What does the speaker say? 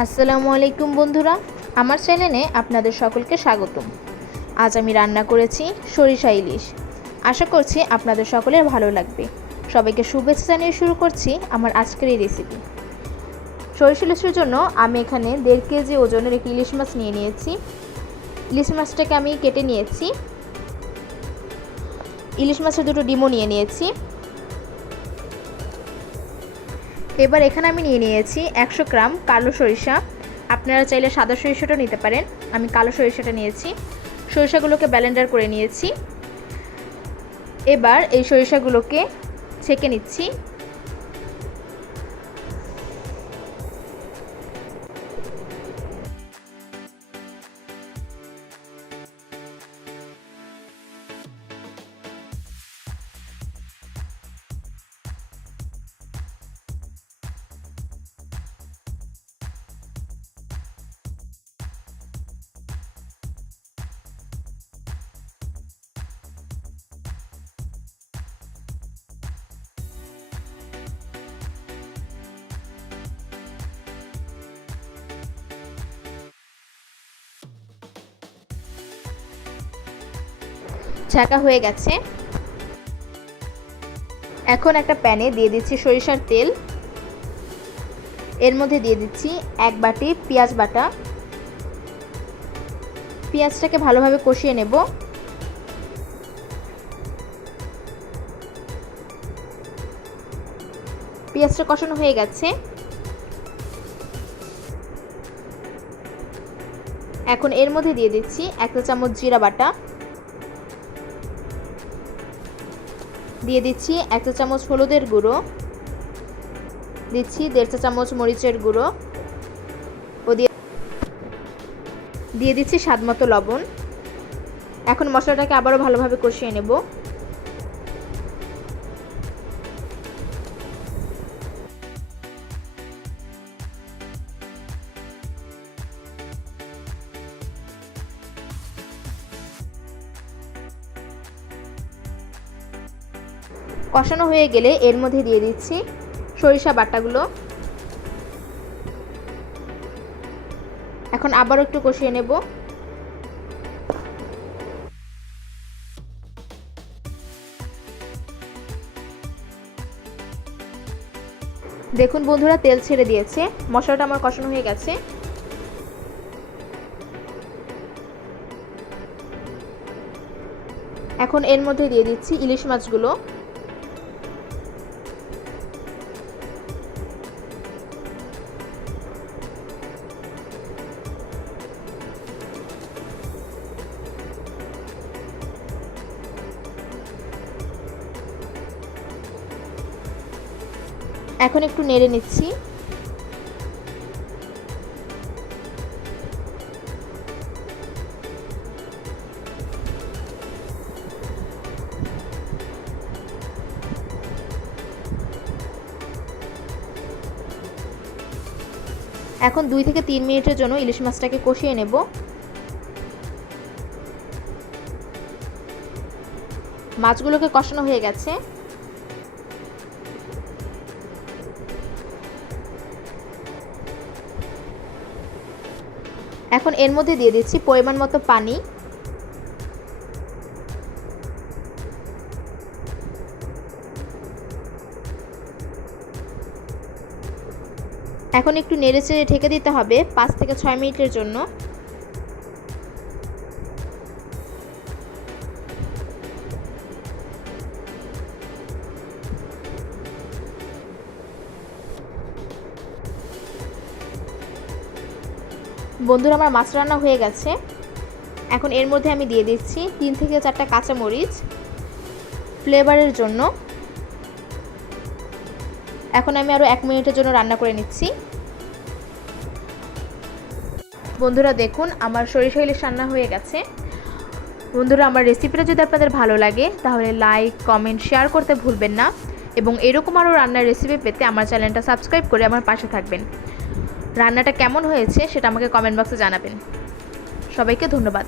আসসালামু আলাইকুম বন্ধুরা, আমার চ্যানেলে আপনাদের সকলকে স্বাগতম। আজ আমি রান্না করেছি সরিষা ইলিশ। আশা করছি আপনাদের সকলের ভালো লাগবে। সবাইকে শুভেচ্ছা জানিয়ে শুরু করছি আমার আজকের এই রেসিপি। সরিষা ইলিশের জন্য আমি এখানে 1.5 কেজি ওজনের একটি ইলিশ মাছ নিয়ে নিয়েছি। ইলিশ মাছটাকে আমি কেটে নিয়েছি। ইলিশ মাছের দুটো ডিমও নিয়ে নিয়েছি। এবার এখানে আমি নিয়ে নিয়েছি 100 গ্রাম কালো সরিষা। আপনারা চাইলে সাদা সরিষাটা নিতে পারেন, আমি কালো সরিষাটা নিয়েছি। সরিষাগুলোকে ব্লেন্ডার করে নিয়েছি। এবার এই সরিষাগুলোকে ছেঁকে নিচ্ছি। ছাঁকা হয়ে গেছে। এখন একটা প্যানে দিয়ে দিচ্ছি সরিষার তেল। এর মধ্যে দিয়ে দিচ্ছি 1 বাটি পেঁয়াজ বাটা। পেঁয়াজটাকে ভালোভাবে কষিয়ে নেব। পেঁয়াজটা কষানো হয়ে গেছে। এখন এর মধ্যে দিয়ে দিচ্ছি 1 চা চামচ জিরা বাটা, দিয়ে দিচ্ছি 1 চা চামচ হলুদের গুঁড়ো, দিচ্ছি 1.5 চা চামচ মরিচের গুঁড়ো ও দিয়ে দিচ্ছি স্বাদমতো লবণ। এখন মশলাটাকে আবারও ভালোভাবে কষিয়ে নেব। কষানো হয়ে গেলে এর মধ্যে দিয়ে দিচ্ছি সরিষা বাটাগুলো। এখন আবারও একটু কষিয়ে নেব। দেখুন বন্ধুরা, তেল ছেড়ে দিয়েছে। মশলাটা আমার কষানো হয়ে গেছে। এখন এর মধ্যে দিয়ে দিচ্ছি ইলিশ মাছগুলো। এখন একটু নেড়ে নিচ্ছি। এখন 2 থেকে 3 মিনিটের জন্য ইলিশ মাছটাকে কষিয়ে নেব। মাছগুলোকে কষানো হয়ে গেছে। এখন এর মধ্যে দিয়ে দিচ্ছি পরিমাণ মতো পানি। এখন একটু নেড়েচেড়ে ঢেকে দিতে হবে 5 থেকে 6 মিনিটের জন্য। বন্ধুরা, আমার মাছ রান্না হয়ে গেছে। এখন এর মধ্যে আমি দিয়ে দিচ্ছি 3 থেকে 4টা কাঁচামরিচ ফ্লেভারের জন্য। এখন আমি আরও 1 মিনিটের জন্য রান্না করে নিচ্ছি। বন্ধুরা দেখুন, আমার সরিষা ইলিশ রান্না হয়ে গেছে। বন্ধুরা, আমার রেসিপিটা যদি আপনাদের ভালো লাগে তাহলে লাইক, কমেন্ট, শেয়ার করতে ভুলবেন না এবং এরকম আরও রান্নার রেসিপি পেতে আমার চ্যানেলটা সাবস্ক্রাইব করে আমার পাশে থাকবেন। রান্নাটা কেমন হয়েছে সেটা আমাকে কমেন্ট বক্সে জানাবেন। সবাইকে ধন্যবাদ।